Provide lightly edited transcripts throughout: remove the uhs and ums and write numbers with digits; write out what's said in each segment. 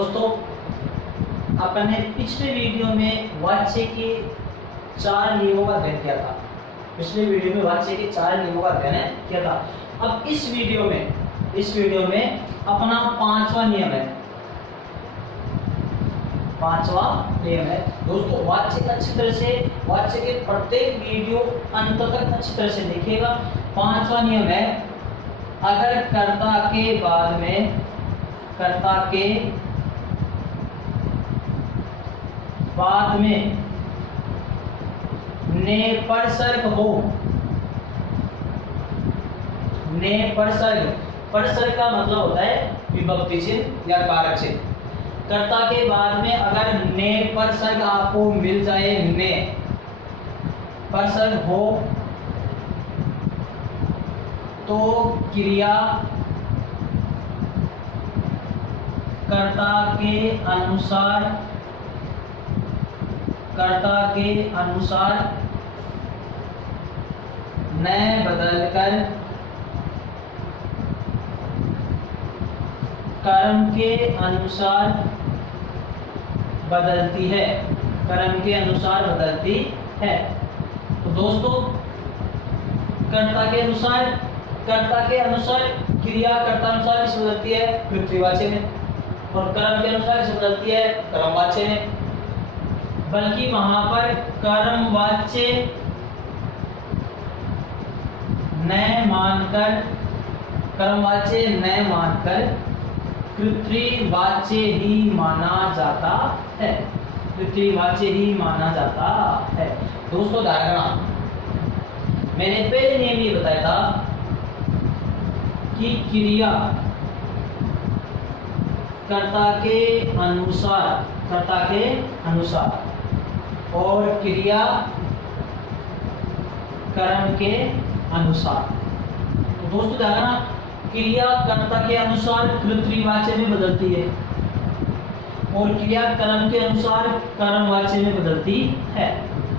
दोस्तों, अपने पिछले वीडियो में वाच्य के 4 नियमों का अध्ययन किया था। पिछले वीडियो में वाच्य के 4 नियमों का अध्ययन किया था। अब इस वीडियो में अपना 5वां नियम है। 5वां नियम है दोस्तों, वाच्य अच्छी तरह से, वाच्य के प्रत्येक वीडियो अंत तक अच्छी तरह से देखिएगा। 5वां नियम है, अगर कर्ता के बाद में ने परसर्ग हो, ने परसर्ग का मतलब होता है विभक्ति चिन्ह या कारक चिन्ह। कर्ता के बाद में अगर ने परसर्ग आपको मिल जाए, ने परसर्ग हो तो क्रिया कर्ता के अनुसार न बदलकर कर्म के अनुसार बदलती है। तो दोस्तों, कर्ता के अनुसार क्रिया कर्ता अनुसार किस बदलती है? कृतवाच्य में। और कर्म के अनुसार किस बदलती है? कर्मवाच्य में। बल्कि वहां पर कर्मवाच्य न मानकर कृतवाच्य ही माना जाता है। दोस्तों ध्यान रखना, मैंने पहले नियम ये बताया था कि क्रिया कर्ता के अनुसार और क्रिया कर्म के अनुसार। तो दोस्तों ध्यान रखना, क्रिया कर्ता के अनुसार कृतवाच्य में बदलती है और क्रिया कर्म के अनुसार कर्मवाच्य में बदलती है।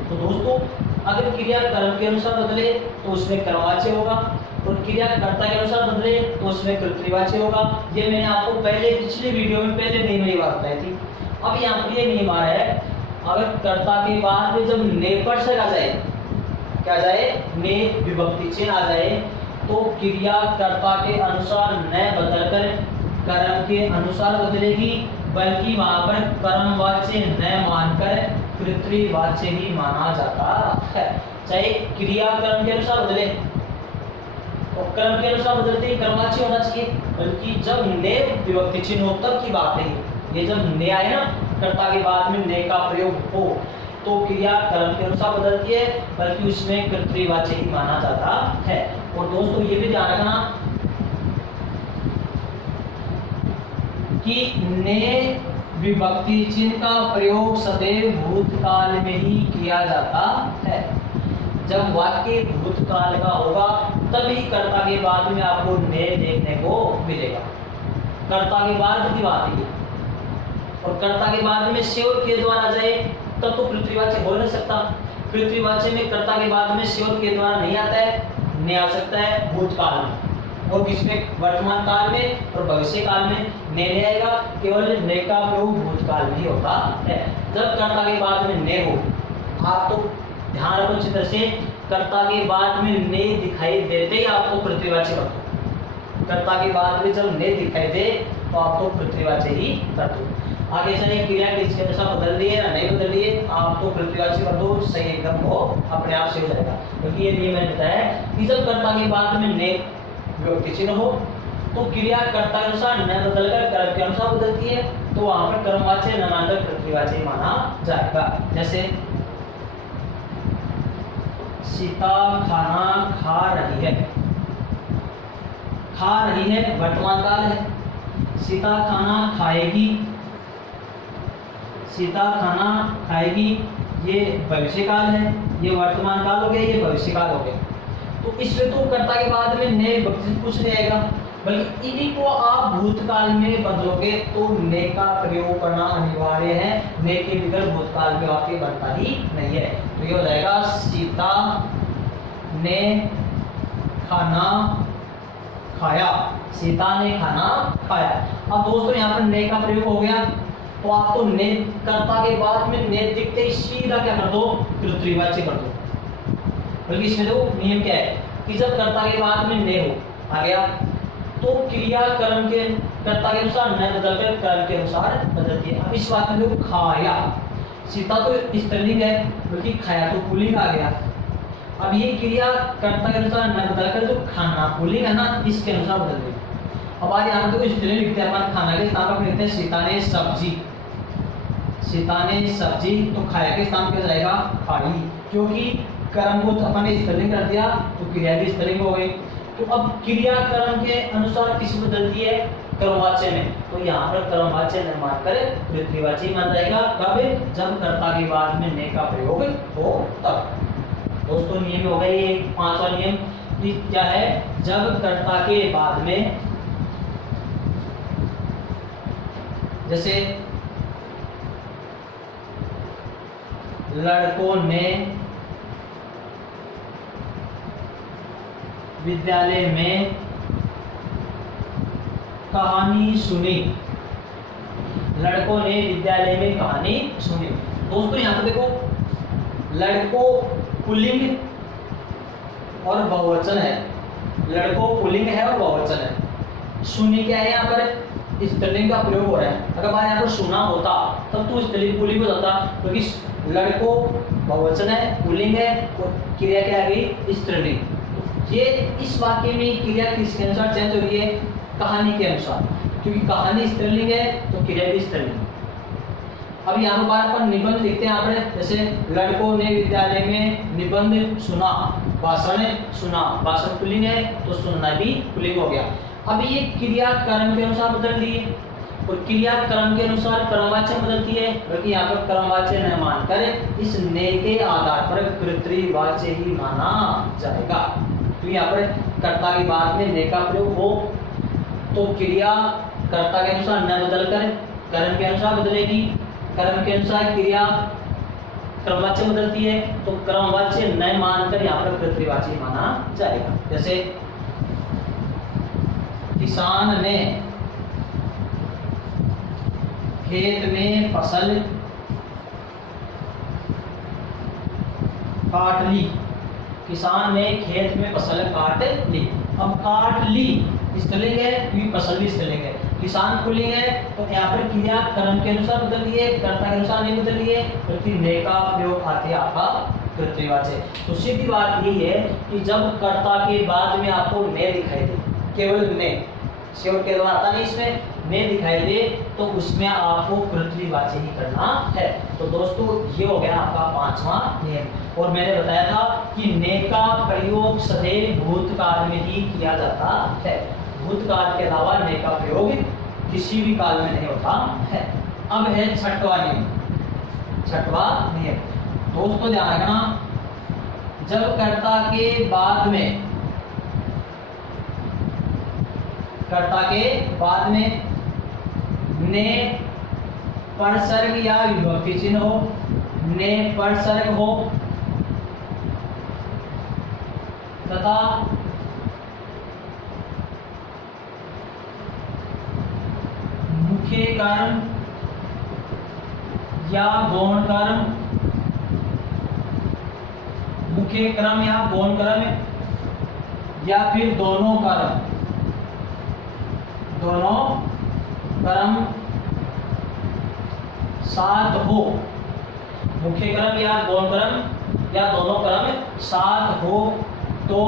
तो दोस्तों, अगर क्रिया कर्म के अनुसार बदले तो उसमें कर्मवाच्य होगा और क्रिया कर्ता के अनुसार बदले तो उसमें कृतवाच्य होगा। ये मैंने आपको पिछले वीडियो में पहले नियम ये बात बताई थी। अब यहाँ पर ये नियम आ रहा है, अगर कर्ता के बाद में जब ने परसर्ग आ जाए, क्या जाए? ने विभक्ति चिन्ह आ जाए, तो क्रिया कर्ता के अनुसार न बदलकर कर्म के अनुसार बदलेगी, बल्कि वहां पर कर्मवाच्य न मानकर कृतवाच्य ही माना जाता है। चाहे क्रिया कर्म के अनुसार बदले और कर्म के अनुसार बदलते ही कर्मवाच्य होना चाहिए, बल्कि जब ने विभक्ति चिन्ह हो तब की बात है। ये जब ने आए ना, कर्ता के बाद में ने का प्रयोग हो, तो क्रिया कर्म के अनुसार बदलती है, बल्कि उसमें कृतवाच्य ही माना जाता है। और दोस्तों ये भी ध्यान रखना कि ने विभक्ति चिन्ह का प्रयोग सदैव भूतकाल में ही किया जाता है। जब वाक्य भूतकाल का होगा तभी कर्ता के बाद में आपको ने देखने को मिलेगा। कर्ता के बाद की बात है, और कर्ता के बाद में से और के द्वारा जाए तब तो कृतवाच्य हो नहीं सकता। कृतवाच्य में कर्ता के बाद में से और के द्वारा नहीं आता है, ने आ सकता है भूतकाल में, और किसमें? वर्तमान काल में और भविष्य काल में ने आएगा। केवल ने का प्रयोग भूतकाल में ही होता है। जब कर्ता के बाद में ने हो, आप तो ध्यान रखो अच्छी तरह से, कर्ता के बाद में ने दिखाई देते ही आपको कृतवाच्य कर दो। कर्ता के बाद में जब ने दिखाई दे तो आपको कृतवाच्य ही कर दो। आगे चलिए, क्रिया किसके अनुसार बदल रही है या नहीं बदल रही है, आप तो कृतवाच्य कर दो, सही एकदम हो, अपने आप से हो जाएगा। क्योंकि ये नियम मैंने बताया कि जब कर्ता के बाद में ने विभक्ति चिन्ह हो तो क्रिया कर्ता के अनुसार न बदलकर कर्म के अनुसार बदलती है, तो वहां पर कर्मवाच्य न मानकर कृतवाच्य माना जाएगा। जैसे सीता खाना खा रही है, वर्तमान काल है। सीता खाना खाएगी, ये भविष्य काल है। ये वर्तमान काल हो गया, ये भविष्य काल हो गया। तो इसमें तो कर्ता के बाद में ने कुछ नहीं आएगा, बल्कि इन्हीं को आप भूतकाल में बदलोगे तो ने का प्रयोग करना अनिवार्य है। ने के बगैर भूतकाल में वाक्य बनता ही नहीं है। तो ये हो जाएगा सीता ने खाना खाया, सीता ने खाना खाया। अब दोस्तों यहाँ पर ने का प्रयोग हो गया, तो आप तो ने कर्ता के बाद में ने दिखते ही सीधा क्या कर दो, कृत्रिवाच्य कर दो। बल्कि इसमें जो नियम क्या है कि जब कर्ता के बाद में ने हो आ गया तो क्रिया कर्म के कर्ता के अनुसार न बदलकर कर्म के अनुसार बदलती है। अब इस बात में जो खाया, सीता तो स्त्रीलिंग है, बल्कि खाया तो पुल्लिंग आ गया। अब ये क्रिया कर्ता के अनुसार न बदलकर जो खाना पुल्लिंग है ना, इसके अनुसार बदल गई। अब आज यहाँ पे तो स्त्रीलिंग लिखते हैं अपन, खाना के स्थान पर लिखते हैं सीता ने सब्जी, सीता ने सब्जी, तो खाया के स्थान पे जाएगा खाई, क्योंकि कर्म को तो अपन ने स्त्रीलिंग कर दिया तो क्रिया भी स्त्रीलिंग हो गई। तो अब क्रिया कर्म के अनुसार किस बदलती है, कर्मवाच्य में, तो यहाँ पर कर्मवाच्य न मानकर कृत्रिवाच्य मान जाएगा। कब, जब कर्ता के बाद में ने का प्रयोग हो तब। दोस्तों नियम हो गए ये पांचवा नियम कि क्या है, जब कर्ता के बाद में, जैसे लड़कों ने विद्यालय में कहानी सुनी, लड़कों ने विद्यालय में कहानी सुनी। दोस्तों यहाँ पर देखो, लड़कों पुल्लिंग और बहुवचन है, लड़कों पुल्लिंग है और बहुवचन है। सुनी क्या है, यहाँ पर स्त्रीलिंग का प्रयोग हो रहा है। अगर बार यहाँ पर सुना होता तब तो स्त्रीलिंग पुल्लिंग हो जाता, क्योंकि लड़कों बहुवचन है, पुल्लिंग है, और क्रिया क्या आ गई, स्त्रीलिंग। ये इस वाक्य में क्रिया किसके अनुसार चेंज हो रही है, कहानी के अनुसार, क्योंकि कहानी स्त्रीलिंग है तो क्रिया भी स्त्रीलिंग। अब यहाँ पर निबंध लिखते हैं यहाँ पर, जैसे लड़कों ने विद्यालय में निबंध सुना, भाषण सुना, भाषण पुल्लिंग है तो सुनना भी पुल्लिंग हो गया। अब ये क्रिया कर्म के अनुसार बदल रही है, और क्रिया कर्म के अनुसार कर्मवाच्य बदलती है, बल्कि यहाँ पर कर्मवाच्य न मानकर इस ने के आधार पर कृत्रिवाच्य ही माना जाएगा। तो यहाँ पर कर्ता के बाद में ने का प्रयोग हो तो क्रिया कर्ता के अनुसार न बदलकर कर्म के अनुसार बदलेगी, कर्म के अनुसार क्रिया कर्मवाच्य बदलती है तो कर्मवाच्य न मानकर यहाँ पर कृत्रिवाच्य माना जाएगा। जैसे किसान ने खेत में फसल काट ली, किसान ने खेत में फसल काट ली। अब काट ली स्त्रीलिंग है, क्योंकि फसल भी स्त्रीलिंग है, किसान पुल्लिंग है, तो यहाँ पर क्रिया कर्म के अनुसार बदल रही है, कर्ता के अनुसार नहीं बदल रही है, बल्कि ने का प्रयोग आते आपका कृत्रिवाच्य। तो सीधी बात यही है कि जब कर्ता के बाद में आपको ने दिखाई दे, केवल ने, केवल केवल आता नहीं, इसमें ने दिखाई दे, तो उसमें आपको कृत्रिवाच्य ही करना है। तो दोस्तों ये हो गया आपका पांचवा नियम। और मैंने बताया था कि ने का प्रयोग सदैव भूतकाल में ही किया जाता है, भूतकाल के अलावा ने का प्रयोग किसी भी काल में नहीं होता है। अब है छठवां नियम, छठवां नियम। दोस्तों ध्यान रखना, जब कर्ता के बाद में, कर्ता के बाद में ने परसर्ग या विभक्ति चिन्ह हो, ने परसर्ग हो तथा मुख्य कर्म या गौण कर्म, मुख्य क्रम या गौण कर्म या फिर दोनों कर्म, दोनों कर्म साथ हो, मुख्य कर्म या गौण कर्म या दोनों कर्म साथ हो तो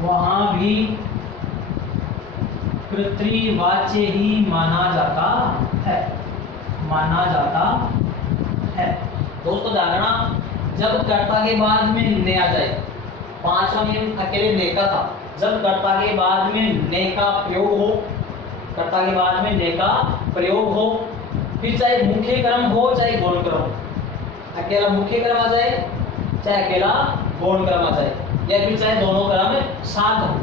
वहां भी कृत्रिवाच्य ही माना जाता है, माना जाता है। दोस्तों ध्यान रखना, जब कर्ता के बाद में ने आ जाए, पांचवा नियम अकेले ने का था, जब कर्ता के बाद में ने का प्रयोग हो, कर्ता के बाद में ने का प्रयोग हो, फिर चाहे मुख्य कर्म हो चाहे गौण कर्म हो, अकेला मुख्य कर्म आ जाए चाहे अकेला गौण कर्म आ जाए, या फिर चाहे दोनों कर्म साथ हो,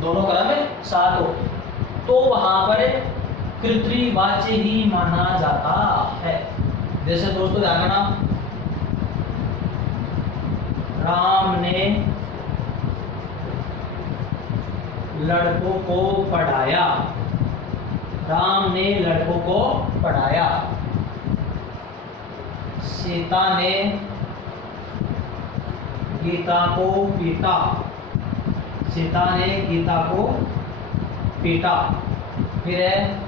दोनों कर्म साथ हो, तो वहां पर कृत्रिवाच्य ही माना जाता है। जैसे दोस्तों ध्यान रखना, राम ने लड़कों को पढ़ाया। राम ने लड़कों को पढ़ाया। सीता ने गीता को पीटा। सीता ने गीता को पीटा। फिर है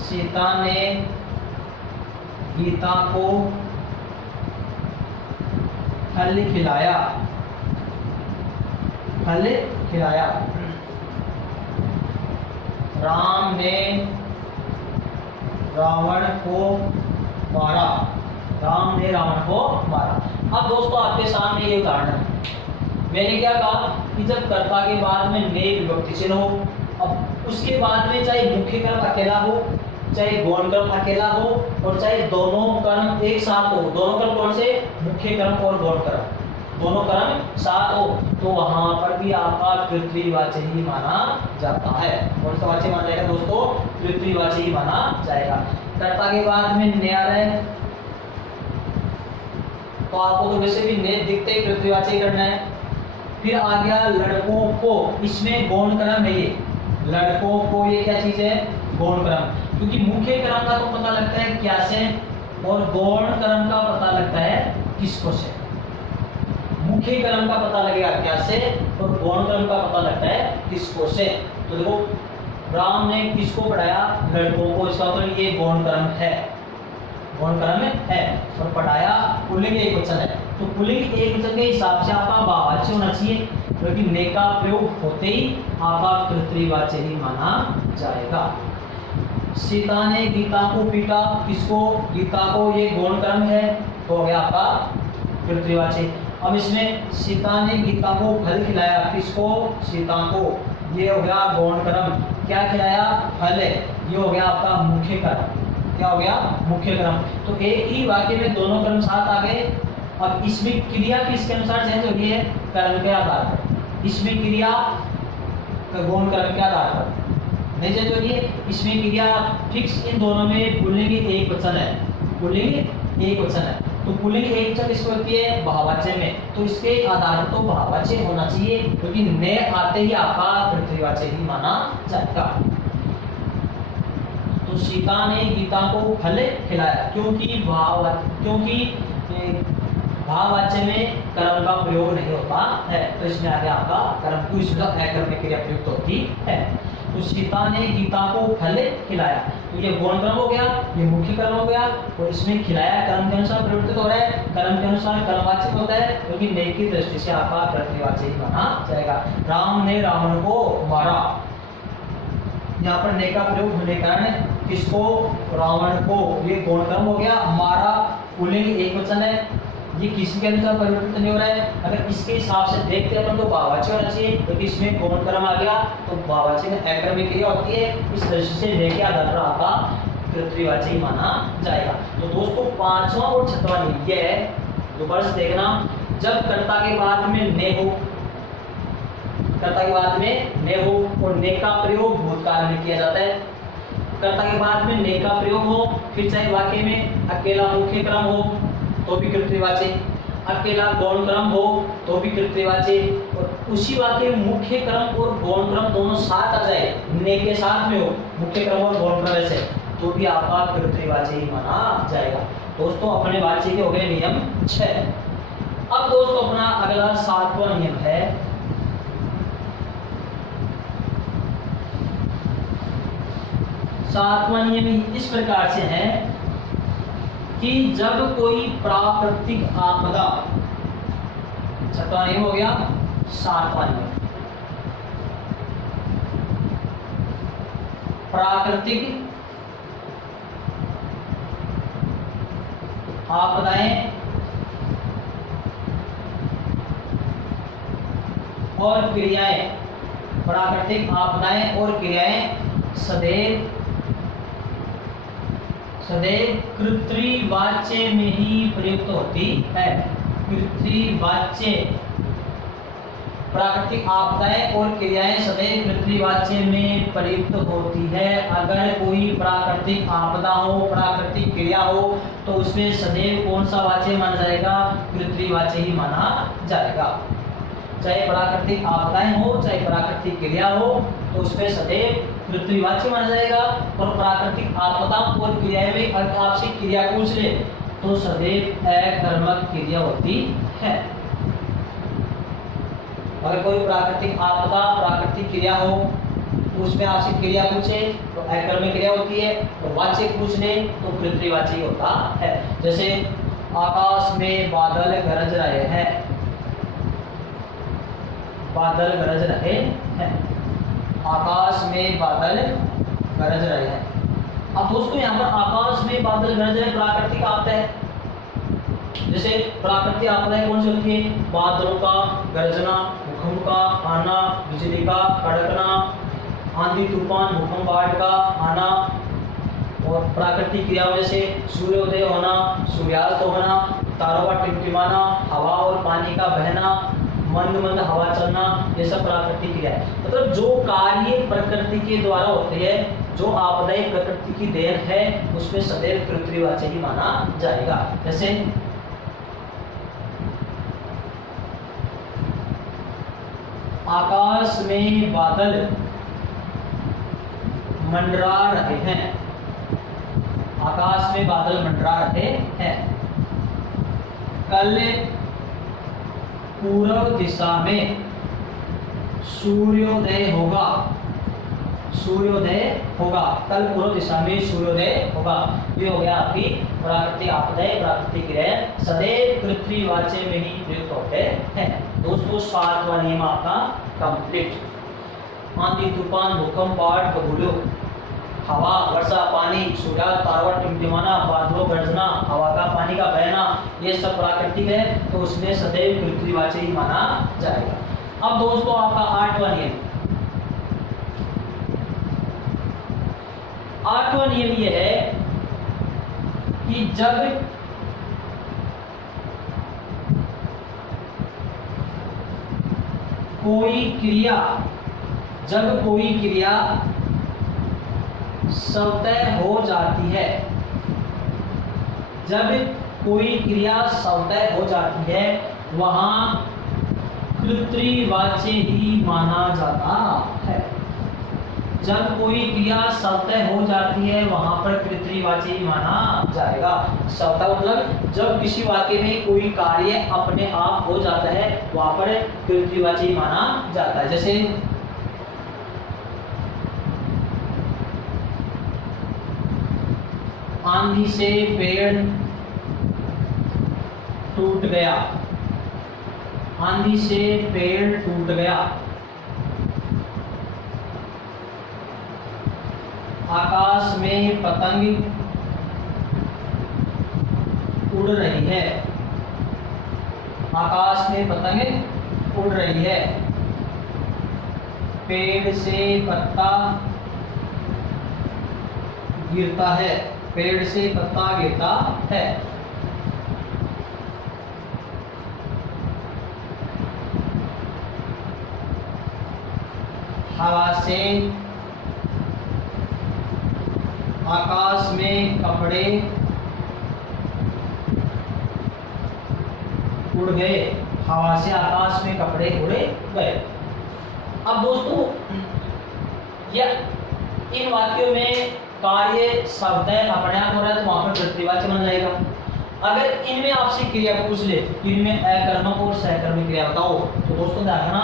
सीता ने गीता को फल खिलाया। फल खिलाया। राम ने रावण को मारा। राम ने रावण को मारा। अब दोस्तों आपके सामने ये उदाहरण है। मैंने क्या कहा कि जब कर्ता के बाद में ने विभक्ति चिन्ह हो, अब उसके बाद में चाहे मुख्य कर्म अकेला हो, चाहे गौण कर्म अकेला हो, और चाहे दोनों कर्म एक साथ हो। दोनों कर्म कौन से? मुख्य कर्म और गौण कर्म, दोनों कर्म साथ हो, तो वहां पर भी आपका तृतीयवाची ही माना जाता है। कौन सा वाची माना जाएगा दोस्तों? तृतीयवाची ही माना जाएगा। कर्ता के बाद में ने आ रहा है, तो आपको तो वैसे भी ने दिखते ही तृतीयवाची करना है। फिर आ गया लड़कों को, इसमें गौण कर्म है ये। लड़कों को ये क्या चीज है? गौण कर्म, क्योंकि मुख्य कर्म का तो पता लगता है क्या से, और गौण कर्म का पता लगता है किसको से। मुख्य कर्म का पता लगेगा क्या से, और गौण कर्म का पता लगता है किसको से। तो देखो राम ने किसको पढ़ाया? लड़कों को। इसका मतलब ये गौण कर्म है, गौण कर्म है। और पढ़ाया पुल्लिंग एकवचन है, तो पुल्लिंग एकवचन के हिसाब से आपका बहुवचन होना चाहिए, क्योंकि ने का प्रयोग होते ही आपका तृतीयवाची ही माना जाएगा। सीता ने गीता को पीटा। किसको? गीता को। ये गौण कर्म है, तो हो गया आपका तृतीयवाची। अब इसमें सीता ने गीता को फल खिलाया। किसको? सीता को। ये हो गया गौण कर्म। क्या खिलाया? फल। ये हो गया आपका मुख्य कर्म। क्या हो गया? मुख्य कर्म। तो एक ही वाक्य में दोनों कर्म साथ आ गए। अब इसमें क्रिया किसके अनुसार चेंज हो गई है? कर्म के आधार पर। इसमें क्रिया गौण कर्म के आधार पर नहीं चेंज हो गई है। इसमें क्रिया फिक्स, इन दोनों में पुल्लिंग एक वचन है। पुल्लिंग एक वचन है, तो पुल्लिंग एक वचन इसको होती है बहुवचन में, तो इसके आधार पर तो बहुवचन होना चाहिए, क्योंकि ने आते ही आपका तृतीयवाची ही माना जाएगा। तो सीता ने गीता को फल खिलाया, क्योंकि भाववाच्य में कर्म का प्रयोग नहीं होता है, तो इसमें आगे आपका कर्म क्यों इसमें अकर्मक क्रिया प्रयुक्त होती है। तो सीता ने गीता को फल खिलाया, तो ये गौण कर्म हो गया, ये मुख्य कर्म हो गया, और इसमें खिलाया कर्म के अनुसार प्रयुक्त हो रहा है, कर्म के अनुसार कर्मवाचक होता है, क्योंकि ने की दृष्टि से आपका तृतीयवाची ही माना जाएगा। राम ने रावण को मारा। यहाँ पर ने का प्रयोग होने के कारण किसको? रावण को। ये गौण कर्म हो गया। मारा पुल्लिंग एक वचन है, ये किसी के अनुसार परिवर्तित नहीं हो रहा है। अगर इसके हिसाब से देखते हैं अपन तो बहुवचन होना चाहिए, क्योंकि इसमें गौण कर्म आ गया, तो बहुवचन में अकर्मक क्रिया होती है, इस दृष्टि से ने के आधार पर आपका तृतीयवाची ही माना जाएगा। तो दोस्तों पांचवा और छठवां नियम ये है, दोबारा से देखना, जब कर्ता के बाद में ने हो, कर्ता के बाद में ने हो, और ने का प्रयोग भूतकाल में किया जाता है। कर्ता के बाद में ने का प्रयोग हो, फिर चाहे वाक्य में अकेला मुख्य क्रम हो तो भी तृतीयवाची, अकेला गौण क्रम हो तो भी तृतीयवाची, और उसी वाक्य में मुख्य क्रम और गौण क्रम दोनों साथ आ जाए, ने के साथ में हो, मुख्य क्रम और गौण क्रम ऐसे, तो भी आपका तृतीयवाची ही माना जाएगा। दोस्तों अपने वाची के हो गए नियम 6। अब दोस्तों अपना अगला 7वां नियम है, सातवां नियम इस प्रकार से है कि जब कोई प्राकृतिक आपदा, छठवां नियम हो गया, सातवां नियम, प्राकृतिक आपदाएं और क्रियाएं, प्राकृतिक आपदाएं और क्रियाएं सदैव कृत्रिवाच्य में ही प्रयुक्त होती है। कृत्रिवाच्य, प्राकृतिक आपदाएं और क्रियाएं सदैव कृत्रिवाच्य में प्रयुक्त होती है। अगर कोई प्राकृतिक आपदा हो, प्राकृतिक क्रिया हो, तो उसमें सदैव कौन सा वाच्य माना जाएगा? कृत्रिवाच्य ही माना जाएगा। चाहे प्राकृतिक आपदाएं हो चाहे प्राकृतिक क्रिया हो तो उसमें सदैव पृथ्वीवाची माना जाएगा। और प्राकृतिक आपदा और क्रियाएं में अगर आपसे क्रिया पूछ ले तो सदैव अकर्मक क्रिया होती है। अगर कोई प्राकृतिक आपदा प्राकृतिक क्रिया हो उसमें आपसे क्रिया पूछे तो अकर्मक क्रिया होती है, तो वाच्य पूछ ले तो पृथ्वीवाची होता है। जैसे आकाश में बादल गरज रहे हैं, बादल गरज रहे हैं, आकाश में बादल गरज रहे हैं। अब दोस्तों यहाँ पर आकाश में बादल गरज रहे प्राकृतिक आपदा है। जैसे प्राकृतिक आपदाएं कौन सी होती है? बादलों का गरजना, भूकंप का आना, बिजली का कड़कना, आंधी तूफान, भूकंप बाढ़ का आना। और प्राकृतिक क्रियाओं जैसे सूर्योदय होना, सूर्यास्त होना, तारों का टिमटिमाना, हवा और पानी का बहना, मंद मंद हवा चलना, ये सब प्राकृतिक क्रिया है। मतलब जो कार्य प्रकृति के द्वारा होते हैं, जो आपदाएं प्रकृति की देन है, उसमें सदैव पृथ्वीवाची ही माना जाएगा। जैसे आकाश में बादल मंडरा रहे हैं, आकाश में बादल मंडरा रहे हैं। कल पूर्व दिशा में सूर्योदय होगा, सूर्योदय होगा, कल पूर्व दिशा में सूर्योदय होगा। ये हो गया आपकी प्राकृतिक आपदाएं प्राकृतिक क्रियाएं सदैव पृथ्वीवाची में ही प्रयुक्त होते हैं। दोस्तों 7वां नियम आपका कंप्लीट। आंधी तूफान भूकंप बाढ़ बबूलों, हवा वर्षा पानी, सूर्यास्त तारों का टिमटिमाना, बादलों गरजना, हवा का पानी का बहना, ये सब प्राकृतिक है, तो उसमें सदैव पृथ्वीवाची ही माना जाएगा। अब दोस्तों आपका 8वां नियम, 8वां नियम ये है कि जब कोई क्रिया, जब कोई क्रिया स्वतः हो जाती है, जब कोई क्रिया स्वतः हो जाती है वहां पृथ्वीवाची ही माना जाता है। जब कोई क्रिया स्वतः हो जाती है वहां पर पृथ्वीवाची ही माना जाएगा। स्वतः मतलब जब किसी वाक्य में कोई कार्य अपने आप हो जाता है वहां पर पृथ्वीवाची माना जाता है। जैसे आंधी से पेड़ टूट गया, आंधी से पेड़ टूट गया। आकाश में पतंग उड़ रही है, आकाश में पतंग उड़ रही है। पेड़ से पत्ता गिरता है, पेड़ से पत्ता गिरता है। हवा से आकाश में कपड़े उड़ गए, हवा से आकाश में कपड़े उड़े गए। अब दोस्तों यह इन वाक्यों में कार्य शब्द है अपने आप हो रहा है तो वहां पर पृथ्वीवाची माना जाएगा। अगर इनमें आपसे क्रिया पूछ ले कि इनमें अकर्मक और सहकर्मी क्रिया बताओ तो दोस्तों ध्यान रखना,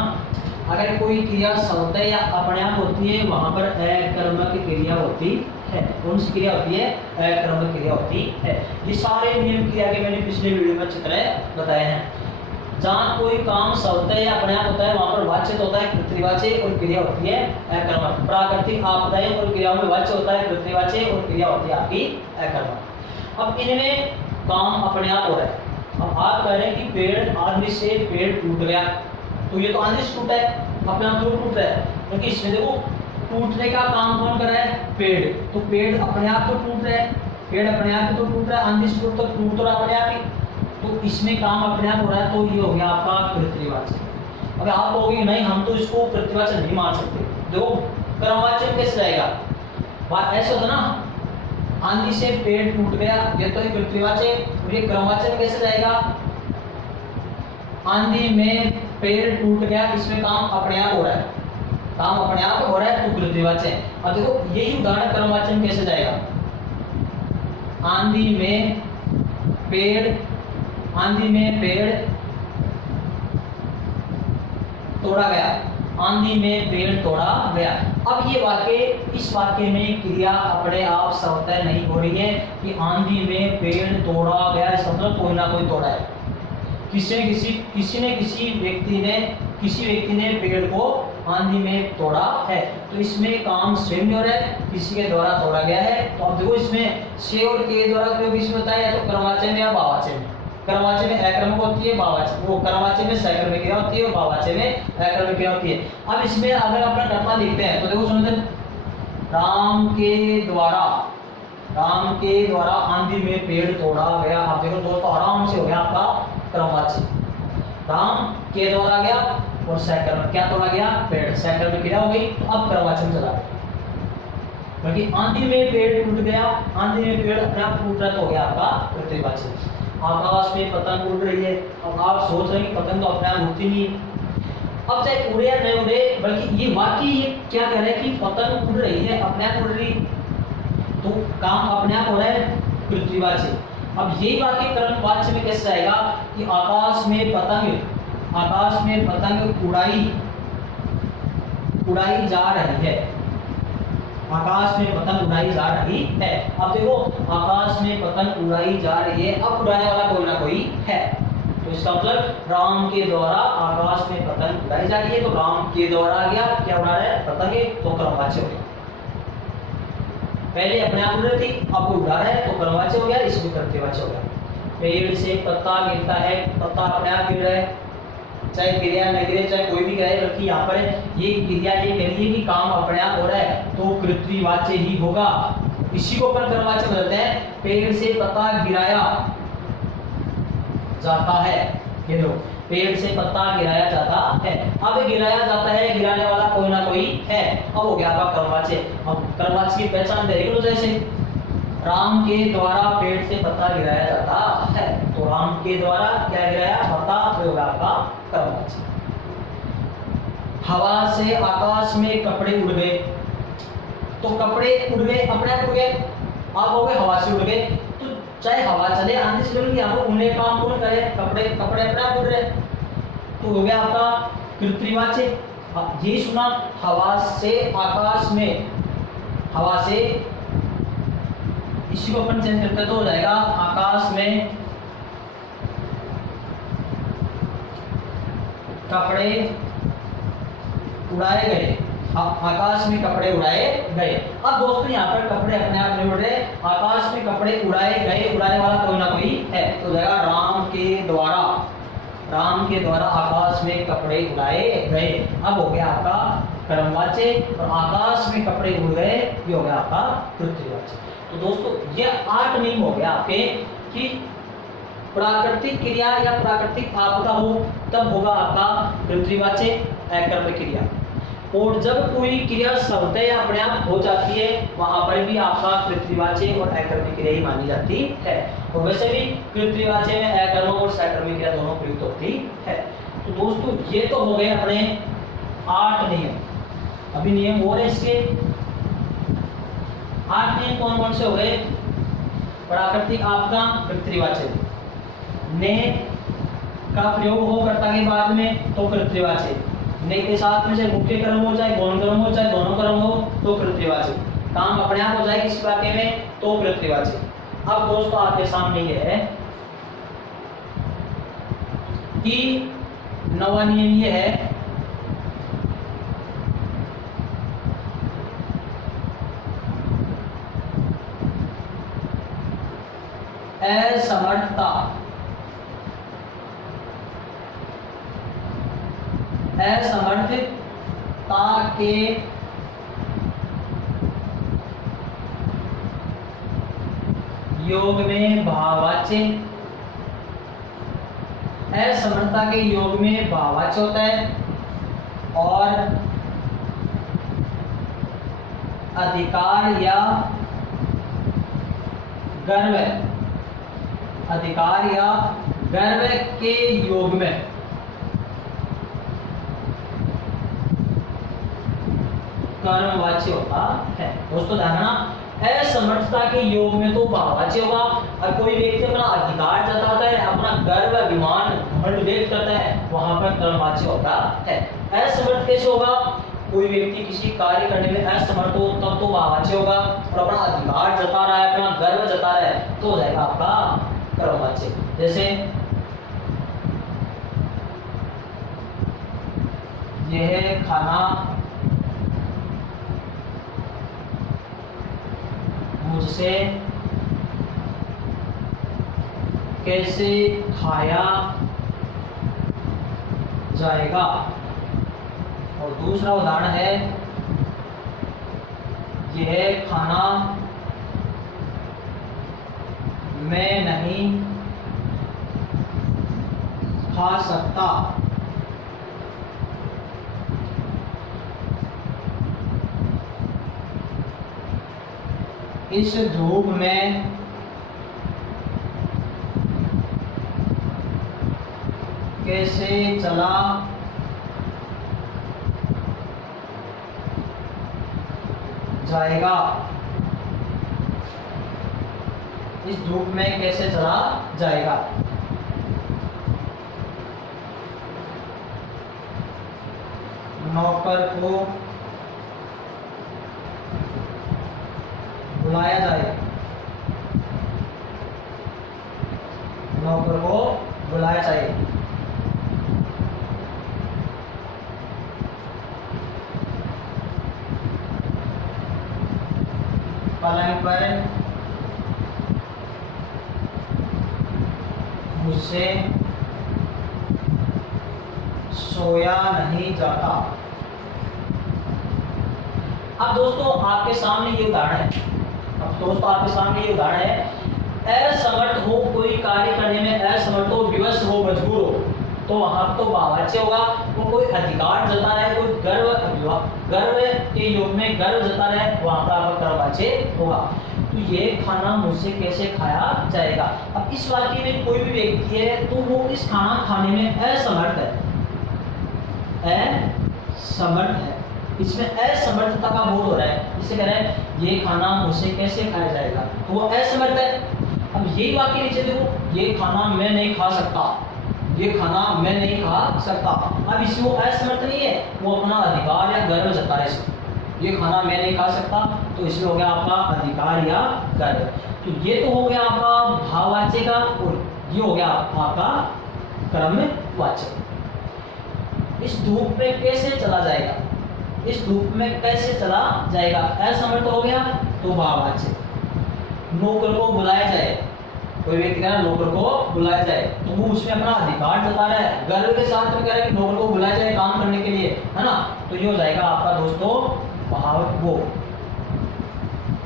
अगर कोई क्रिया शब्द या अपने आप होती है वहां पर अकर्मक क्रिया होती है। कौन सी क्रिया होती है? अकर्मक क्रिया होती है। ये सारे नियम क्रिया के मैंने पिछले वीडियो में चित्र बताए हैं। जहाँ कोई काम शब्द या अपने आप होता है वहां पर वाच्य होता है पृथ्वीवाची और क्रिया होती है अकर्मक। प्राकृतिक आपदाएं और क्रियाओं में वाच्य होता है पृथ्वीवाची और क्रिया होती है आपकी अकर्मक। अब इनमें काम अपने आप हो रहा है। अब आप कह रहे हैं कि पेड़ आंधी से पेड़ टूट गया, तो ये तो आंधी से टूटा है, अपने आप टूट रहा है, क्योंकि इसमें देखो टूटने का काम कौन कर रहा है? पेड़। तो पेड़ अपने आप तो टूट रहा है, पेड़ अपने आप तो टूट रहा है, आंधी से टूट तो रहा अपने आप ही, तो इसमें काम अपने आप हो रहा है, तो ये हो गया आपका पृथ्वीवाची। अगर आप कहोगे नहीं हम तो इसको पृथ्वीवाची नहीं मान सकते, देखो क्रमवाचक कैसे जाएगा? बात ऐसे होता ना, आंधी से पेड़ टूट गया, ये तो पृथ्वीवाची, और ये क्रमवाचक कैसे जाएगा? आंधी में पेड़ टूट गया, इसमें काम अपने आप हो रहा है, काम अपने आप हो रहा है, तो कृत्रिवाच्य है। अब देखो यही उदाहरण कर्मवाच्य में कैसे जाएगा। आंधी में पेड़ तोड़ा गया, आंधी में पेड़ तोड़ा गया। अब ये वाक्य, इस वाक्य में क्रिया अपने आप स्वतः नहीं हो रही है कि आंधी में पेड़ तोड़ा गया, इसका मतलब कोई ना कोई तोड़ा है। किसी व्यक्ति ने पेड़ को आंधी में तोड़ा है, तो इसमें काम स्वयं नहीं हो रहा है, किसी के द्वारा तोड़ा गया है। तो अब देखो इसमें से और के द्वारा प्रयोग इसमें होता है, तो कर्मवाच्य में या भाववाच्य में। कर्मवाच्य में अकर्मक होती है, भाववाच्य वो कर्मवाच्य में सकर्मक क्रिया होती है और भाववाच्य में अकर्मक क्रिया होती है। अब इसमें अगर अपना घटना देखते हैं तो देखो सुनो, राम के द्वारा आंधी में पेड़ तोड़ा गया। आप देखो दोस्तों आराम से हो गया आपका कर्मवाच्य, राम के द्वारा गया और सकर्मक क्या तोड़ा गया, पेड़, सकर्मक क्रिया हो गई। तो अब कर्मवाच्य में चला गया, क्योंकि आंधी में पेड़ टूट गया, आंधी में पेड़ अपने आप टूट रहा तो हो गया आपका कृत्रिवाच्य। आकाश में पतंग उड़ रही है, अब आप सोच रहे हैं कि पतंग तो अपने आप उड़ती नहीं है। अब चाहे उड़े या नहीं उड़े, बल्कि ये वाक्य ये क्या कह रहा है कि पतंग उड़ रही है, अपने आप उड़ रही, तो काम अपने आप हो रहा है, कृत्रिवाच्य। अब यही वाक्य कर्मवाच्य में कैसे आएगा कि आकाश में पतंग उड़ाई जा रही है, आकाश में पतंग उड़ाई जा रही है। अब देखो आकाश में पतंग उड़ाई जा रही है, अब उड़ाने वाला कोई ना कोई है, तो इसका मतलब राम के द्वारा आकाश में पतंग उड़ाई जा रही है, तो राम के द्वारा आ गया, क्या उड़ा रहा है, पतंग, तो कर्मवाच्य हो गया। पहले अपने आप उड़ रही थी, अब उड़ा रहा है तो कर्मवाच्य हो गया, इसमें कृत्रिवाच्य हो गया। पेड़ से पत्ता गिरता है, पत्ता अपने आप गिर रहा है, चाहे क्रिया न गिरे, चाहे कोई भी गिरे, बल्कि यहाँ पर ये क्रिया ये कह रही है कि काम अपने आप हो रहा है, तो कृत्रिवाच्य ही होगा। इसी को अपन कर्मवाच्य बोलते हैं। पेड़ से पत्ता गिराया जाता है, ये लो, पेड़ से पत्ता गिराया जाता है। अब गिराया जाता है, गिराने वाला कोई ना कोई है, अब हो गया आपका कर्मवाच्य। अब कर्मवाच्य की पहचान देख लो, जैसे राम के द्वारा पेड़ से पत्ता गिराया जाता है, तो राम के द्वारा क्या गिराया, पत्ता, तो आपका कर्मवाच्य। हवा से आकाश में कपड़े उड़ गए, तो कपड़े उड़ गए, अपने आप उड़ गए, आप हो गए हवा से उड़ गए, तो चाहे हवा चले, आंधी चले, यहाँ पर उड़ने काम कौन करे, कपड़े अपने आप उड़ रहे, तो हो गया आपका कृत्रिवाच्य। अब ये सुना, हवा से आकाश में, हवा से, इसी को अपन चेंज करते तो हो जाएगा आकाश में कपड़े उड़ाए गए, आकाश में कपड़े उड़ाए गए। अब दोस्तों यहाँ पर कपड़े अपने आप नहीं उड़ रहे, आकाश में कपड़े उड़ाए गए, उड़ाने वाला कोई ना कोई है, तो हो जाएगा राम के द्वारा आकाश में कपड़े उड़ाए गए। अब हो गया आपका कर्मवाच्य, और आकाश में कपड़े उड़ गए, ये हो गया आपका कृत्रिवाच्य। तो दोस्तों ये 8 नियम हो गया आपके कि प्राकृतिक क्रिया या प्राकृतिक आपदा हो तब होगा आपका कृत्रिवाच्य, अकर्मक क्रिया। और जब कोई क्रिया स्वतः अपने आप हो जाती है, वहां पर भी आपका कृत्रिवाच्य और अकर्मक क्रिया ही मानी जाती है। और वैसे भी कृत्रिवाच्य में अकर्मक और सकर्मक क्रिया दोनों प्रयुक्त होती है। तो दोस्तों ये तो हो गए अपने 8 नियम। अभी नियम और है इसके 8 नियम कौन कौन से हो गए, प्राकृतिक आपदा, कृत्रिवाच्य, ने का प्रयोग हो कर्ता के बाद में तो कृत्रिवाच्य, ने के साथ में चाहे मुख्य कर्म हो, चाहे गौण कर्म हो, चाहे दोनों कर्म हो तो कृत्रिवाच्य, काम अपने आप हो जाए किसी वाक्य में तो कृत्रिवाच्य। अब दोस्तों आपके सामने ये है कि 9वां नियम ये है असमर्थता, असमर्थता के योग में भाववाच्य, असमर्थता के योग में भाववाच्य होता है, और अधिकार या गर्व, अधिकार या गर्व के योग में कर्मवाच्य होता है। दोस्तों ध्यान रखना, असमर्थता के योग में तो भाववाच्य होगा, और कोई व्यक्ति अपना अधिकार जताता है, अपना गर्व अभिमान घमंड व्यक्त करता है, वहां पर कर्मवाच्य होता है। असमर्थ कैसे होगा? कोई व्यक्ति किसी कार्य करने में असमर्थ हो तब तो भाववाच्य होगा, और अपना अधिकार जता रहा है, अपना गर्व जता रहा है, तो हो जाएगा आपका कर्मवाच्य। जैसे यह खाना मुझसे कैसे खाया जाएगा। और दूसरा उदाहरण है, यह खाना मैं नहीं खा सकता। इस धूप में कैसे चला जाएगा। इस धूप में कैसे चला जाएगा। नौकर को बुलाया जाए। नौकर को बुलाया जाए। पलंग पर मुझसे सोया नहीं जाता। अब दोस्तों आपके सामने ये उदाहरण है, असमर्थ हो, कोई कार्य करने में असमर्थ हो, विवश हो, मजबूर हो, तो वहां तो भाववाच्य होगा। वो कोई अधिकार जता रहा है, कोई गर्व के योग में गर्व जता रहा है, वहां पर आपका कर्मवाच्य होगा। तो ये खाना मुझसे कैसे खाया जाएगा। अब इस वाक्य में कोई भी व्यक्ति है तो वो इस खाना खाने में असमर्थ है, इसमें असमर्थता का बोध हो रहा है। इसे कह रहा है ये खाना मुझसे कैसे खाया जाएगा, तो वो असमर्थ है। अब यही वाक्य नीचे देखो, ये खाना मैं नहीं खा सकता, ये खाना मैं नहीं खा सकता। अब इसमें वो असमर्थ नहीं है, वो अपना अधिकार या गर्व जता रहा है। ये खाना मैं नहीं खा सकता, तो इसमें हो गया आपका अधिकार या गर्व। तो ये तो हो गया आपका भाववाच्य का, और ये हो गया आपका कर्मवाच्य। इस धूप में कैसे चला जाएगा, इस धूप में कैसे चला जाएगा, असमर्थ हो गया तो भाववाच्य। नौकर को बुलाया जाए, कोई व्यक्ति कह रहा है नौकर को बुलाया जाए, तो वो उसमें अपना अधिकार जता रहा है, गर्व के साथ में कह रहा है कि नौकर को बुलाया जाए काम करने के लिए, है ना। तो ये हो जाएगा आपका दोस्तों भाव वो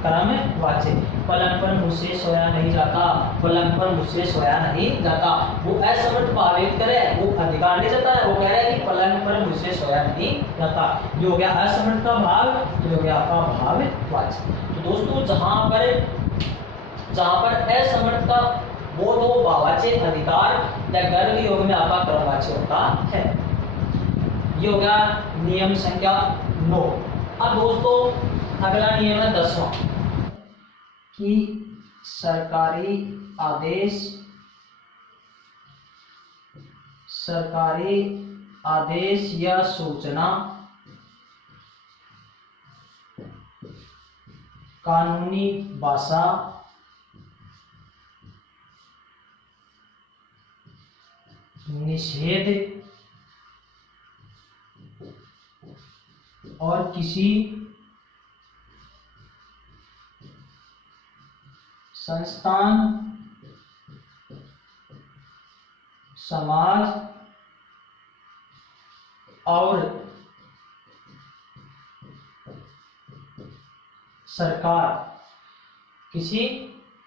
कर्मवाच्य। पलंग पर मुझसे सोया नहीं जाता, पलंग पर मुझसे सोया नहीं जाता, वो असमर्थ भाव व्यक्त करे, वो अधिकार नहीं जता है, वो कह रहा है कि पलंग पर मुझसे सोया नहीं जाता। ये हो गया असमर्थ का भाव, तो हो गया आपका भाववाच्य। तो दोस्तों जहां पर असमर्थ का बोध हो, भाववाच्य, अधिकार या गर्व योग में आपका कर्मवाच्य होता है। ये हो गया नियम संख्या 9। अब दोस्तों अगला नियम है 10वां, कि सरकारी आदेश या सूचना कानूनी भाषा निषेध और किसी संस्थान, समाज और सरकार, किसी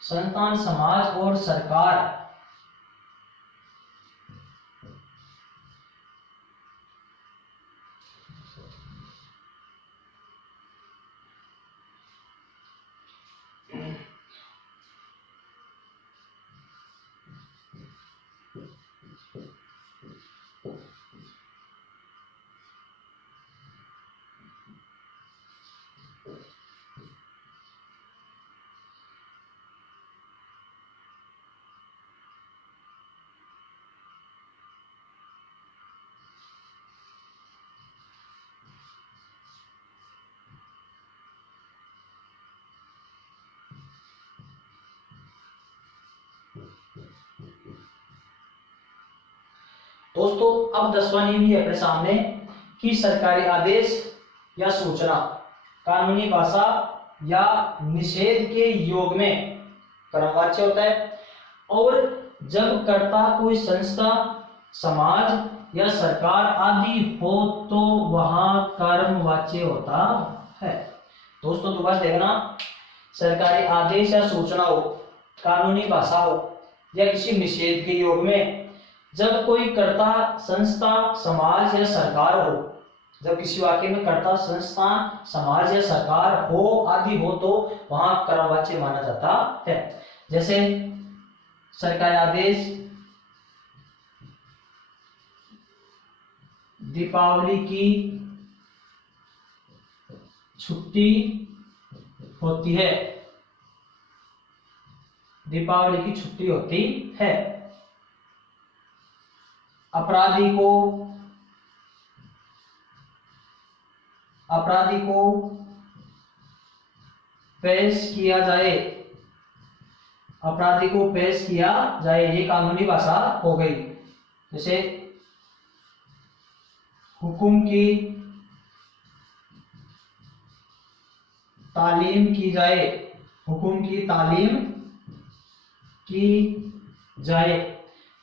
संस्थान, समाज और सरकार दोस्तों अब 10वां नियम ही अपने सामने कि सरकारी आदेश या सूचना कानूनी भाषा या निषेध के योग में कर्मवाच्य होता है, और जब कर्ता कोई संस्था, समाज या सरकार आदि हो तो वहां कर्मवाच्य होता है। दोस्तों दोबारा देखना, सरकारी आदेश या सूचना हो, कानूनी भाषा हो या किसी निषेध के योग में जब कोई कर्ता, संस्था, समाज या सरकार हो, जब किसी वाक्य में कर्ता, संस्था, समाज या सरकार हो आदि हो तो वहां कर्मवाच्य माना जाता है। जैसे सरकारी आदेश, दीपावली की छुट्टी होती है, दीपावली की छुट्टी होती है। अपराधी को पेश किया जाए, अपराधी को पेश किया जाए, ये कानूनी भाषा हो गई। जैसे हुक्म की तालीम की जाए, हुक्म की तालीम की जाए।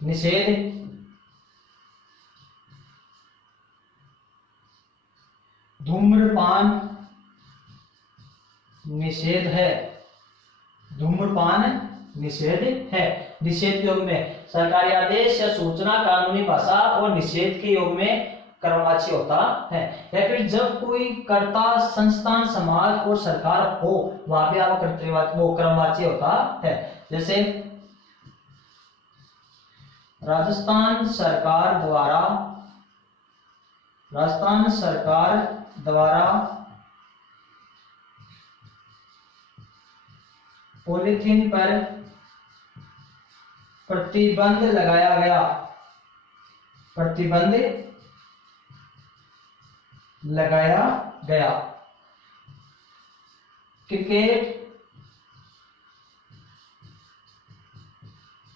निषेध, धूम्रपान निषेध है, धूम्रपान निषेध है। निषेध के योग में सरकारी आदेश या सूचना कानूनी भाषा और निषेध के योग में कर्मवाच्य होता है। या फिर जब कोई कर्ता, संस्थान, समाज और सरकार हो वहां पे आप कर्तृवाच्य वो कर्मवाच्य होता है। जैसे राजस्थान सरकार द्वारा पॉलीथीन पर प्रतिबंध लगाया गया, प्रतिबंध लगाया गया। Cricket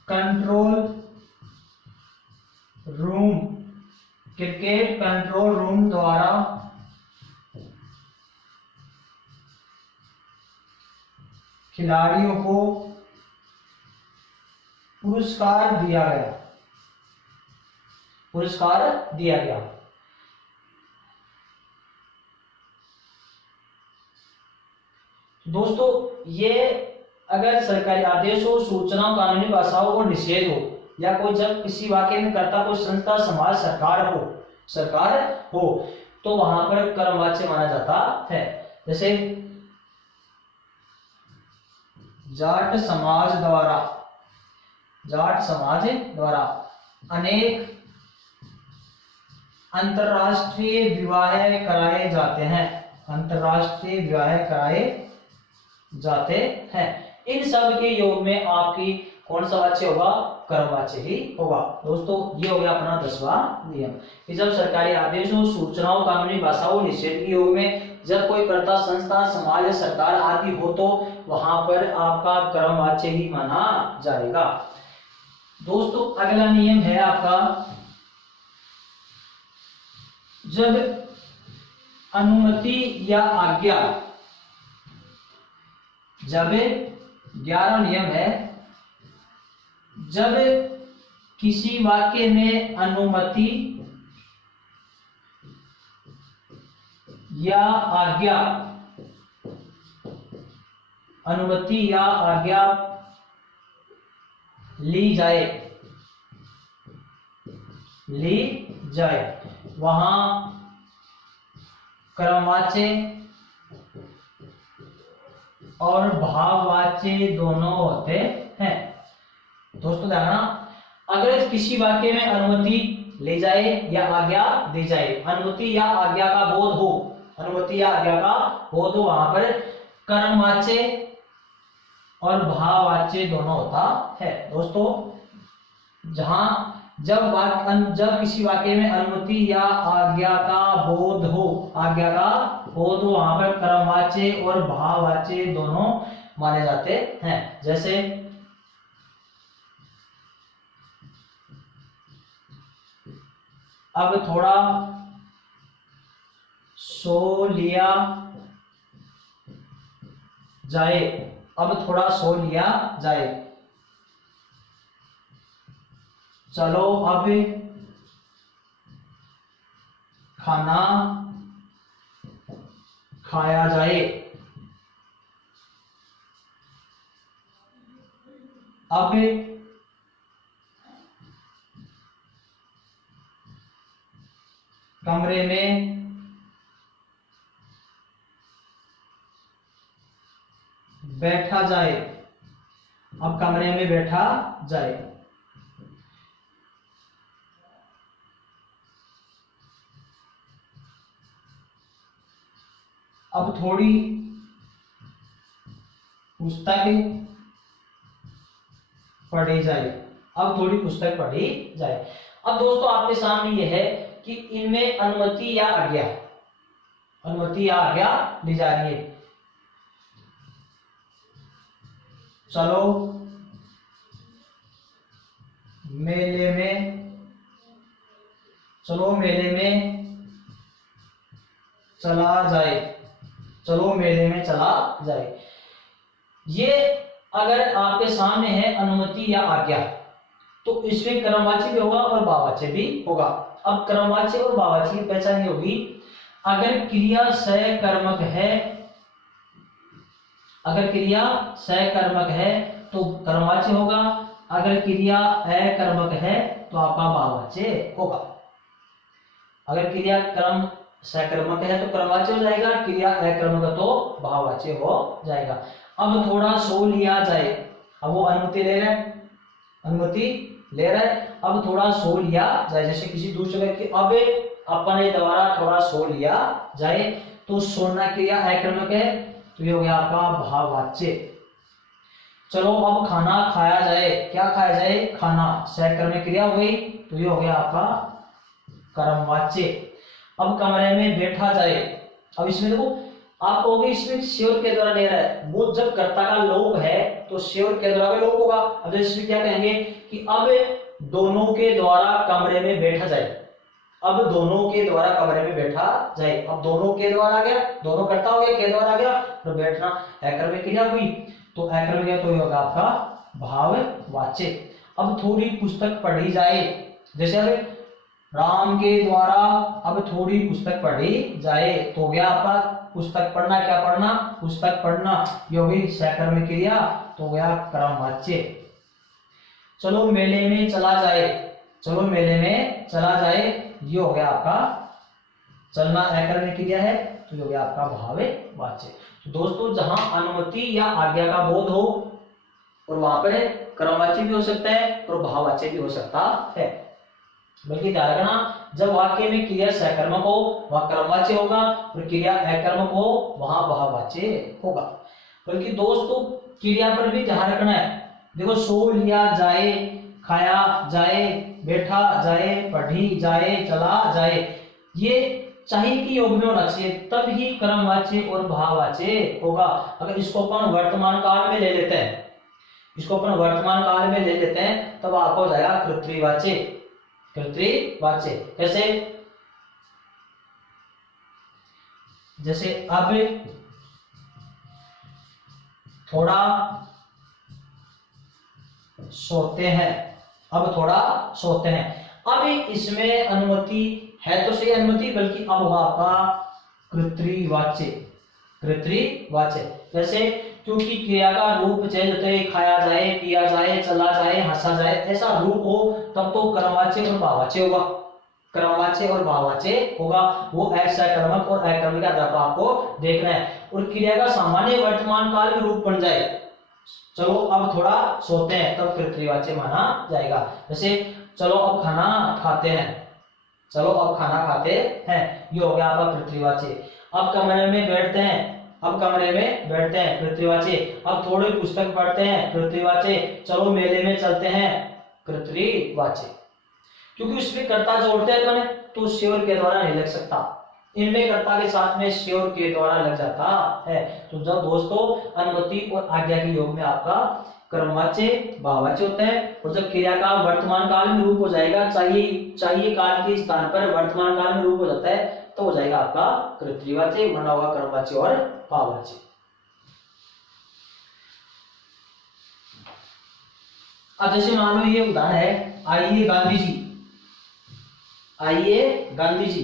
control room, cricket control room द्वारा खिलाड़ियों को पुरस्कार दिया गया, पुरस्कार दिया गया। दोस्तों ये अगर सरकारी आदेश हो, सूचना, कानूनी भाषाओं और निषेध हो, या कोई जब किसी वाक्य में कर्ता कोई संस्था, समाज, सरकार हो तो वहां पर कर्मवाच्य माना जाता है। जैसे जाट समाज द्वारा अनेक अंतरराष्ट्रीय विवाह कराए जाते हैं, अंतरराष्ट्रीय विवाह कराए जाते हैं। इन सब के योग में आपकी कौन सा वाच्य होगा? कर्मवाच्य ही होगा। दोस्तों ये हो गया अपना 10वां नियम कि जब सरकारी आदेशों, सूचनाओं, कानूनी भाषाओं, निषेध के योग में जब कोई कर्ता, संस्था, समाज या सरकार आदि हो तो वहां पर आपका कर्मवाच्य ही माना जाएगा। दोस्तों अगला नियम है आपका, जब अनुमति या आज्ञा, जब 11 नियम है, जब किसी वाक्य में अनुमति या आज्ञा, अनुमति या आज्ञा ली जाए वहां कर्मवाच्य और भाववाच्य दोनों होते हैं। दोस्तों देखना, अगर किसी वाक्य में अनुमति ले जाए या आज्ञा दी जाए, अनुमति या आज्ञा का बोध हो, अनुमति या आज्ञा का बोध हो, वहां पर कर्मवाच्य और भाववाच्य दोनों होता है। दोस्तों जब किसी वाक्य में अनुमति या आज्ञा का बोध हो, वहां पर कर्मवाच्य और भाववाच्य दोनों माने जाते हैं। जैसे अब थोड़ा सो लिया जाए, अब थोड़ा सो लिया जाए। चलो अब खाना खाया जाए। अब कमरे में बैठा जाए, अब कमरे में बैठा जाए। अब थोड़ी पुस्तक पढ़ी जाए, अब थोड़ी पुस्तक पढ़ी जाए। अब दोस्तों आपके सामने यह है कि इनमें अनुमति या आज्ञा, अनुमति या आज्ञा ली जा रही है। चलो मेले में, चलो मेले में चला जाए, चलो मेले में चला जाए। ये अगर आपके सामने है अनुमति या आज्ञा, तो इसमें कर्मवाची भी होगा और भाववाची भी होगा। अब कर्मवाची और भाववाची की पहचान ये होगी, अगर क्रिया सहकर्मक है, अगर क्रिया सहकर्मक है तो कर्मवाची होगा, अगर क्रिया अकर्मक है तो आपका भाववाची होगा। अगर क्रिया कर्म सहकर्मक है तो कर्मवाची हो जाएगा, क्रिया अकर्मक तो भाववाची हो जाएगा। अब थोड़ा सो लिया जाए, अब वो अनुमति ले रहे हैं, अनुमति ले रहा है, अब थोड़ा सो लिया जाए। जैसे किसी दूसरे व्यक्ति अब अपने द्वारा थोड़ा सो लिया जाए, तो सोना क्रिया अकर्मक है तो ये हो गया आपका भाववाच्य। चलो अब खाना खाया जाए, क्या खाया जाए, खाना, सहकर्मक क्रिया हो गई तो ये हो गया आपका कर्मवाच्य। अब कमरे में बैठा जाए, अब इसमें देखो आप कहोगे इसमें श्योर के द्वारा ले रहा है, वो जब कर्ता का लोप है तो श्योर के द्वारा लोप होगा। अब इसमें क्या कहेंगे कि अब दोनों के द्वारा कमरे में बैठा जाए, अब दोनों के द्वारा कमरे में बैठा जाए। अब दोनों के द्वारा आ गया, दोनों कर्ता हो गया, के द्वारा आ गया तो बैठना अकर्मक क्रिया हुई, तो अकर्मक क्रिया तो होगा आपका भाववाच्य। अब थोड़ी पुस्तक पढ़ी जाए, जैसे अब राम के द्वारा अब थोड़ी पुस्तक पढ़ी जाए तो हो गया आपका पुस्तक पढ़ना, क्या पढ़ना, पुस्तक पढ़ना, ये हो गई सहकर्मक क्रिया तो हो गया कर्मवाच्य। चलो मेले में चला जाए, चलो मेले में चला जाए, ये हो गया आपका चलना अकर्मक क्रिया है तो ये हो गया आपका भाववाच्य। तो दोस्तों जहां अनुमति या आज्ञा का बोध हो और वहां पर कर्मवाच्य भी हो सकता है और भाववाच्य भी हो सकता है। बल्कि ध्यान रखना, जब वाक्य में क्रिया सहकर्मक हो वहां कर्मवाच्य होगा और क्रिया अकर्मक हो वहां भाववाच्य होगा। बल्कि दोस्तों क्रिया पर भी ध्यान रखना है। देखो सो लिया जाए, खाया जाए, बैठा जाए, पढ़ी जाए, चला जाए, ये चाहिए कि योग में होना चाहिए, तब ही कर्मवाच्य और भाववाच्य होगा। अगर इसको अपन वर्तमान काल में ले लेते हैं, इसको अपन वर्तमान काल में ले लेते हैं तब आपको हो जाएगा कर्तृवाच्य, कर्तृवाच्य। कैसे, जैसे अब थोड़ा सोते हैं, अब थोड़ा सोते हैं। अब इसमें अनुमति है तो सही अनुमति, बल्कि अब होगा आपका कर्तृवाच्य, कर्तृवाच्य। कैसे, क्योंकि क्रिया का रूप चेंज होता है, खाया जाए, पिया जाए, चला जाए, हंसा जाए, ऐसा रूप हो तब तो कर्मवाच्य और भाववाच्य होगा, कर्मवाच्य और भाववाच्य होगा। वो सहकर्मक और अकर्मक का आधार आपको देखना है। और क्रिया का सामान्य वर्तमान काल में रूप बन जाए, चलो अब थोड़ा सोते हैं, तब कर्तृवाच्य माना जाएगा। जैसे चलो अब खाना खाते हैं, चलो अब खाना खाते हैं, ये हो गया आपका कर्तृवाच्य। अब कमरे में बैठते हैं, अब कमरे में बैठते हैं, कर्तृवाच्य। अब थोड़ी पुस्तक पढ़ते हैं, कर्तृवाच्य। चलो मेले में चलते हैं, कर्तृवाच्य। क्योंकि उसमें कर्ता जोड़ते हैं तो श्योर के द्वारा नहीं लग सकता, इनमें कर्ता के साथ में श्योर के द्वारा लग जाता है। तो जब दोस्तों अनुमति और आज्ञा के योग में आपका कर्मवाच्य भाववाच्य होता है। और जब क्रिया का वर्तमान काल में रूप हो जाएगा, चाहिए काल के स्थान पर वर्तमान काल में रूप हो जाता है, तो हो जाएगा आपका कर्तृवाच्य, वरना होगा कर्मवाच्य और भाववाच्य। अब जैसे मान लो ये उदाहरण है, आइए गांधी जी, आइए गांधी जी।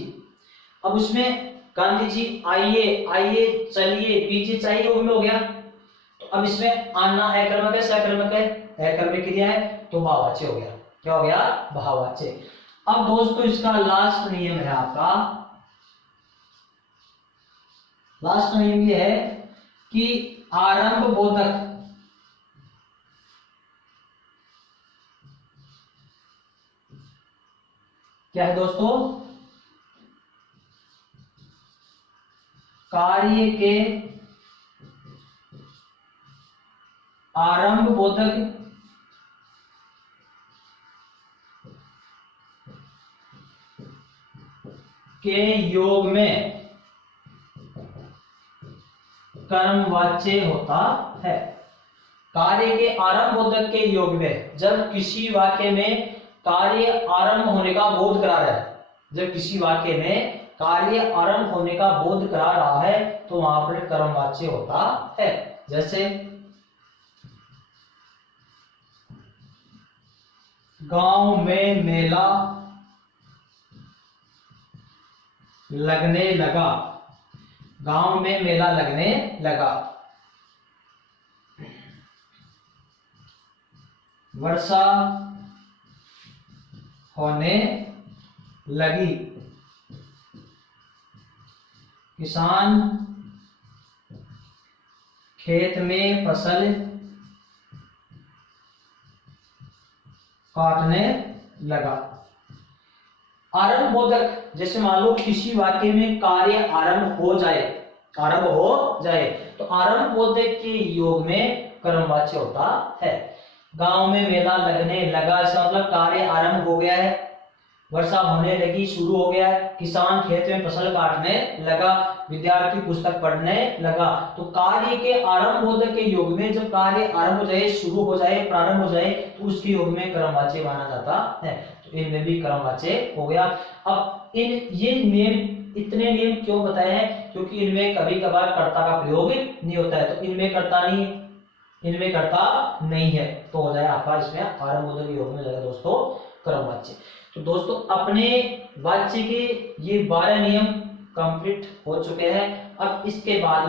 अब उसमें गांधी जी आइए, आइए चलिए, पीछे चाहिए वो हो गया। तो अब इसमें आना अकर्मक है, सकर्मक है, अकर्मक क्रिया है, तो भाववाच्य हो गया। क्या हो गया? भाववाच्य। अब दोस्तों इसका लास्ट नियम है आपका, लास्ट नियम ये है कि आरंभ बोधक क्या है दोस्तों? कार्य के आरंभ बोधक के योग में कर्मवाच्य होता है। कार्य के आरंभ बोधक के योग में, जब किसी वाक्य में कार्य आरंभ होने का बोध करा रहा है, जब किसी वाक्य में कार्य आरंभ होने का बोध करा रहा है, तो वहां पर कर्मवाच्य होता है। जैसे गांव में मेला लगने लगा, गांव में मेला लगने लगा। वर्षा होने लगी, किसान खेत में फसल काटने लगा। आरंभ बोधक, जैसे मान लो किसी वाक्य में कार्य आरंभ हो जाए, आरंभ हो जाए, तो आरंभ बोधक के योग में कर्मवाच्य होता है। गांव में मेला लगने लगा, इसका मतलब कार्य आरंभ हो गया है। वर्षा होने लगी, शुरू हो गया है। किसान खेत में फसल काटने लगा, विद्यार्थी पुस्तक पढ़ने लगा। तो कार्य के आरंभ बोधक के योग में जब कार्य आरंभ हो जाए, शुरू हो जाए, प्रारंभ हो जाए, तो उसके योग में कर्मवाच्य माना जाता है। तो इनमें भी कर्मवाच्य हो गया। अब ये नियम, इतने नियम क्यों बताए हैं? क्योंकि इनमें कभी कभार कर्ता का प्रयोग नहीं होता है, तो इनमें कर्ता नहीं, इनमें कर्ता नहीं है, तो हो जाए आपका इसमें आरंभ बोधक योग में जाएगा दोस्तों कर्मवाच्य। तो दोस्तों अपने वाच्य के ये 12 नियम कंप्लीट हो चुके हैं। अब इसके बाद